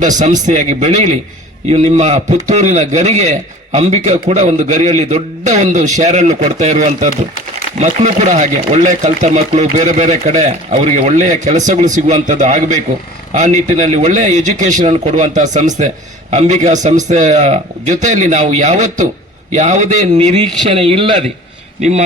ದೊಡ್ಡ ಸಂಸ್ಥೆಯಾಗಿ ಬೆಳೀಲಿ. ಇವು ನಿಮ್ಮ ಪುತ್ತೂರಿನ ಗರಿಗೆ ಅಂಬಿಕಾ ಕೂಡ ಒಂದು ಗರಿಯಲ್ಲಿ ದೊಡ್ಡ ಒಂದು ಶೇರನ್ನು ಕೊಡ್ತಾ ಇರುವಂತದ್ದು. ಮಕ್ಕಳು ಕೂಡ ಹಾಗೆ ಒಳ್ಳೆ ಕಲಿತ ಮಕ್ಕಳು ಬೇರೆ ಬೇರೆ ಕಡೆ ಅವರಿಗೆ ಒಳ್ಳೆಯ ಕೆಲಸಗಳು ಸಿಗುವಂಥದ್ದು ಆಗಬೇಕು. ಆ ನಿಟ್ಟಿನಲ್ಲಿ ಒಳ್ಳೆಯ ಎಜುಕೇಶನ್ ಅನ್ನು ಕೊಡುವಂತಹ ಸಂಸ್ಥೆ ಅಂಬಿಕಾ ಸಂಸ್ಥೆಯ ಜೊತೆಯಲ್ಲಿ ನಾವು ಯಾವತ್ತು ಯಾವುದೇ ನಿರೀಕ್ಷಣೆ ಇಲ್ಲದೆ ನಿಮ್ಮ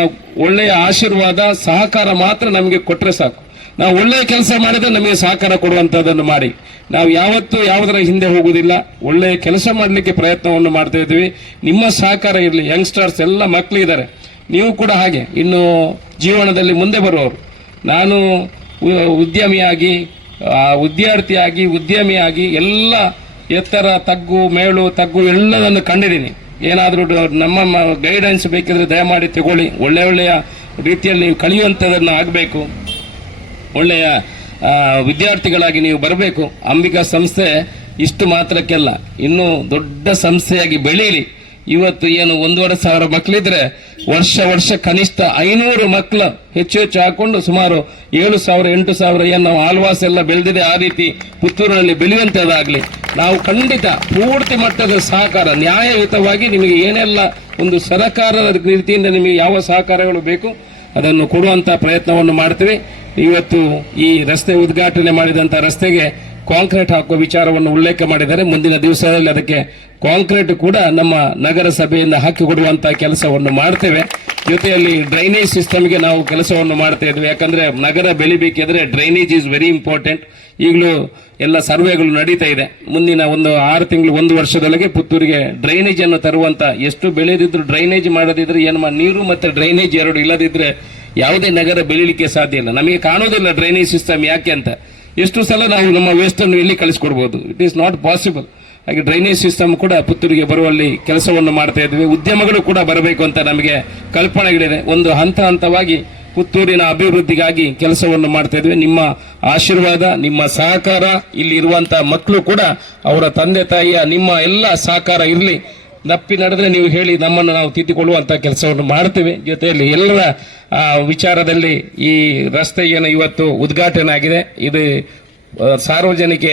ಒಳ್ಳೆಯ ಆಶೀರ್ವಾದ ಸಹಕಾರ ಮಾತ್ರ ನಮಗೆ ಕೊಟ್ಟರೆ ಸಾಕು. ನಾವು ಒಳ್ಳೆಯ ಕೆಲಸ ಮಾಡಿದ್ರೆ ನಮಗೆ ಸಹಕಾರ ಕೊಡುವಂಥದ್ದನ್ನು ಮಾಡಿ. ನಾವು ಯಾವತ್ತೂ ಯಾವುದರ ಹಿಂದೆ ಹೋಗುವುದಿಲ್ಲ. ಒಳ್ಳೆಯ ಕೆಲಸ ಮಾಡಲಿಕ್ಕೆ ಪ್ರಯತ್ನವನ್ನು ಮಾಡ್ತಾ ಇದ್ದೀವಿ. ನಿಮ್ಮ ಸಹಕಾರ ಇರಲಿ. ಯಂಗ್ಸ್ಟರ್ಸ್ ಎಲ್ಲ ಮಕ್ಕಳಿದ್ದಾರೆ, ನೀವು ಕೂಡ ಹಾಗೆ ಇನ್ನು ಜೀವನದಲ್ಲಿ ಮುಂದೆ ಬರುವವರು. ನಾನು ಉದ್ಯಮಿಯಾಗಿ ವಿದ್ಯಾರ್ಥಿಯಾಗಿ ಉದ್ಯಮಿಯಾಗಿ ಎಲ್ಲ ಎತ್ತರ ತಗ್ಗು ಮೇಳು ತಗ್ಗು ಎಲ್ಲದನ್ನು ಕಂಡಿದ್ದೀನಿ. ಏನಾದರೂ ನಮ್ಮ ಗೈಡೆನ್ಸ್ ಬೇಕಿದ್ರೆ ದಯಮಾಡಿ ತಗೊಳ್ಳಿ. ಒಳ್ಳೆಯ ರೀತಿಯಲ್ಲಿ ನೀವು ಕಲಿಯುವಂಥದ್ದನ್ನು ಆಗಬೇಕು. ಒಳ್ಳೆಯ ವಿದ್ಯಾರ್ಥಿಗಳಾಗಿ ನೀವು ಬರಬೇಕು. ಅಂಬಿಕಾ ಸಂಸ್ಥೆ ಇಷ್ಟು ಮಾತ್ರಕ್ಕೆಲ್ಲ, ಇನ್ನೂ ದೊಡ್ಡ ಸಂಸ್ಥೆಯಾಗಿ ಬೆಳೀಲಿ. ಇವತ್ತು ಏನು 1,500 ಮಕ್ಕಳಿದ್ರೆ ವರ್ಷ ಕನಿಷ್ಠ 500 ಮಕ್ಕಳು ಹೆಚ್ಚು ಹಾಕೊಂಡು ಸುಮಾರು 7,000 8,000 ಏನು ನಾವು ಆಳ್ವಾಸ್ ಎಲ್ಲ ಬೆಳೆದಿದೆ. ಆ ರೀತಿ ಪುತ್ತೂರಿನಲ್ಲಿ ಬೆಳೆಯುವಂಥದ್ದಾಗಲಿ. ನಾವು ಖಂಡಿತ ಪೂರ್ತಿ ಮಟ್ಟದ ಸಹಕಾರ ನ್ಯಾಯಯುತವಾಗಿ ನಿಮಗೆ ಏನೆಲ್ಲ ಒಂದು ಸರಕಾರದ ರೀತಿಯಿಂದ ನಿಮಗೆ ಯಾವ ಸಹಕಾರಗಳು ಬೇಕು ಅದನ್ನು ಕೊಡುವಂಥ ಪ್ರಯತ್ನವನ್ನು ಮಾಡ್ತೀವಿ. ಇವತ್ತು ಈ ರಸ್ತೆ ಉದ್ಘಾಟನೆ ಮಾಡಿದಂಥ ರಸ್ತೆಗೆ ಕಾಂಕ್ರೀಟ್ ಹಾಕುವ ವಿಚಾರವನ್ನು ಉಲ್ಲೇಖ ಮಾಡಿದ್ದಾರೆ. ಮುಂದಿನ ದಿವಸದಲ್ಲಿ ಅದಕ್ಕೆ ಕಾಂಕ್ರೀಟ್ ಕೂಡ ನಮ್ಮ ನಗರ ಸಭೆಯಿಂದ ಹಾಕಿಕೊಡುವಂಥ ಕೆಲಸವನ್ನು ಮಾಡ್ತೇವೆ. ಜೊತೆಯಲ್ಲಿ ಡ್ರೈನೇಜ್ ಸಿಸ್ಟಮ್ಗೆ ನಾವು ಕೆಲಸವನ್ನು ಮಾಡ್ತಾ ಇದ್ವಿ. ಯಾಕಂದ್ರೆ ನಗರ ಬೆಳಿಬೇಕಿದ್ರೆ ಡ್ರೈನೇಜ್ ಈಸ್ ವೆರಿ ಇಂಪಾರ್ಟೆಂಟ್. ಈಗಲೂ ಎಲ್ಲ ಸರ್ವೆಗಳು ನಡೀತಾ ಇದೆ. ಮುಂದಿನ ಒಂದು 6 ತಿಂಗಳು 1 ವರ್ಷದೊಳಗೆ ಪುತ್ತೂರಿಗೆ ಡ್ರೈನೇಜ್ ಅನ್ನು ತರುವಂತ, ಎಷ್ಟು ಬೆಳೆದಿದ್ರು ಡ್ರೈನೇಜ್ ಮಾಡದಿದ್ರೆ ಏನು ನೀರು ಮತ್ತೆ ಡ್ರೈನೇಜ್ ಎರಡು ಇಲ್ಲದಿದ್ರೆ ಯಾವುದೇ ನಗರ ಬೆಳಿಲಿಕ್ಕೆ ಸಾಧ್ಯ ಇಲ್ಲ. ನಮಗೆ ಕಾಣೋದಿಲ್ಲ ಡ್ರೈನೇಜ್ ಸಿಸ್ಟಮ್ ಯಾಕೆ ಅಂತ. ಎಷ್ಟು ಸಲ ನಾವು ನಮ್ಮ ವೇಸ್ಟ್ ಅನ್ನು ಇಲ್ಲಿ ಕಳಿಸ್ಕೊಡ್ಬೋದು. It is not possible. ಹಾಗೆ ಡ್ರೈನೇಜ್ ಸಿಸ್ಟಮ್ ಕೂಡ ಪುತ್ತೂರಿಗೆ ಬರುವಲ್ಲಿ ಕೆಲಸವನ್ನು ಮಾಡ್ತಾ ಇದ್ವಿ. ಉದ್ಯಮಗಳು ಕೂಡ ಬರಬೇಕು ಅಂತ ನಮಗೆ ಕಲ್ಪನೆಗಳಿದೆ. ಒಂದು ಹಂತವಾಗಿ ಪುತ್ತೂರಿನ ಅಭಿವೃದ್ಧಿಗಾಗಿ ಕೆಲಸವನ್ನು ಮಾಡ್ತಾ ಇದ್ವಿ. ನಿಮ್ಮ ಆಶೀರ್ವಾದ, ನಿಮ್ಮ ಸಹಕಾರ, ಇಲ್ಲಿ ಇರುವಂತಹ ಮಕ್ಕಳು ಕೂಡ ಅವರ ತಂದೆ ತಾಯಿಯ ನಿಮ್ಮ ಎಲ್ಲ ಸಹಕಾರ ಇರಲಿ. ನಪ್ಪಿ ನಡೆದ್ರೆ ನೀವು ಹೇಳಿ ನಮ್ಮನ್ನು ನಾವು ತಿದ್ದಿಕೊಳ್ಳುವಂತ ಕೆಲಸವನ್ನು ಮಾಡ್ತೇವೆ. ಜೊತೆಯಲ್ಲಿ ಎಲ್ಲರ ವಿಚಾರದಲ್ಲಿ ಈ ರಸ್ತೆ ಏನು ಇವತ್ತು ಉದ್ಘಾಟನೆ ಆಗಿದೆ, ಇದು ಸಾರ್ವಜನಿಕ